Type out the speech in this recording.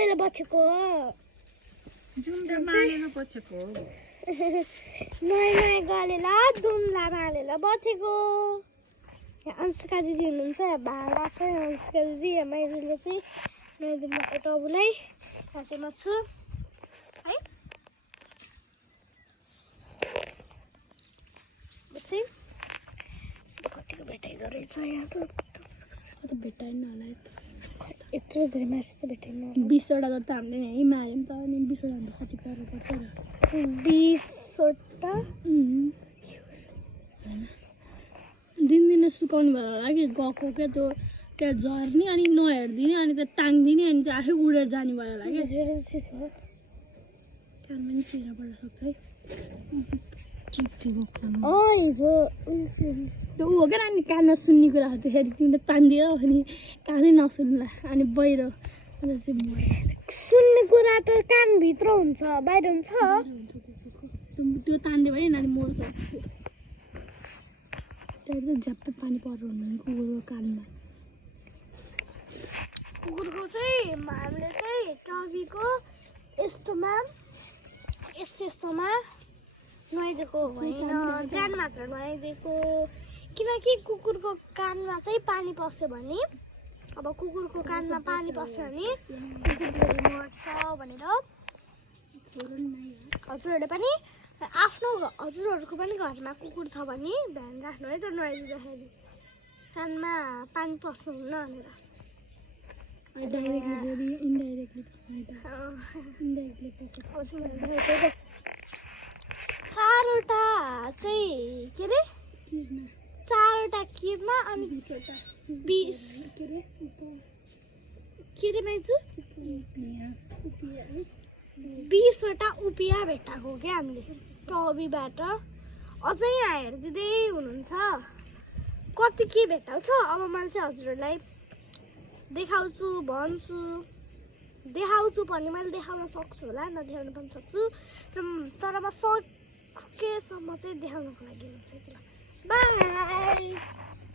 गालेर बसेको नयाँ गालेर दुम्लामा हालेर बसेको अंशिका दिदी हुनुहुन्छ भाडा छ अंशिका दिदी माइजूले चाहिँ नयाँ दिनको टबुलाई यहाँ चाहिँ म छु है चाहिँ कतिको भेटाइदो रहेछ यहाँ त भेटाइन होला यत्रो धेरै मासु चाहिँ भेटाइन 20वटा त हामीले यहीँ मार्यौँ त अनि 20वटा भन्दा कति गर्नुपर्छ र 20वटा दिनदिनै सुकाउनु भयो होला कि गएको क्या त्यो क्या झर्ने अनि नहेरिदिने अनि त्यो टाङ्दिने अनि चाहिँ आफै उडेर जाने भयो होला क्या कानमा नि चिरा पर्न सक्छ है हिजो त्यो ऊ हो क्या अनि कानमा सुन्ने कुरा हो त्यसरी तिमीले तानिदियो भने कानै नसुन्ला अनि बाहिर चाहिँ सुन्ने कुरा त कानभित्र हुन्छ बाहिर हुन्छ त्यो तानिदियो भने नानी मर्छ त्यही त झ्याप्पै पानी पर्नु हुने कुकुरको कानमा कुकुरको चाहिँ हामीले चाहिँ टबीको यस्तोमा यस्तोमा नुहाइदिएको होइन ज्यान मात्र नुहाइदिएको किनकि कुकुरको कानमा चाहिँ पानी पस्यो भने अब कुकुरको कानमा पानी पस्यो भने कुकुर मर्छ भनेर हजुरहरूले पनि आफ्नो हजुरहरूको पनि घरमा कुकुर छ भने ध्यान राख्नु है त नुहाइदिँदाखेरि कानमा पानी पस्नु हुन्न भनेर चारवटा चाहिँ के अरे चारवटा किर्ना अनि 20 के अरे माइजू 20वटा उपिया भेटाएको क्या हामीले टबीबाट अझै यहाँ हेरिदिँदै हुनुहुन्छ कति के भेटाउँछ अब मैले चाहिँ हजुरहरूलाई देखाउँछु भन्छु देखाउँछु भने मैले देखाउन सक्छु होला नदेखाउन पनि सक्छु तर म सकेसम्म चाहिँ देखाउनको लागि हुन्छ बाई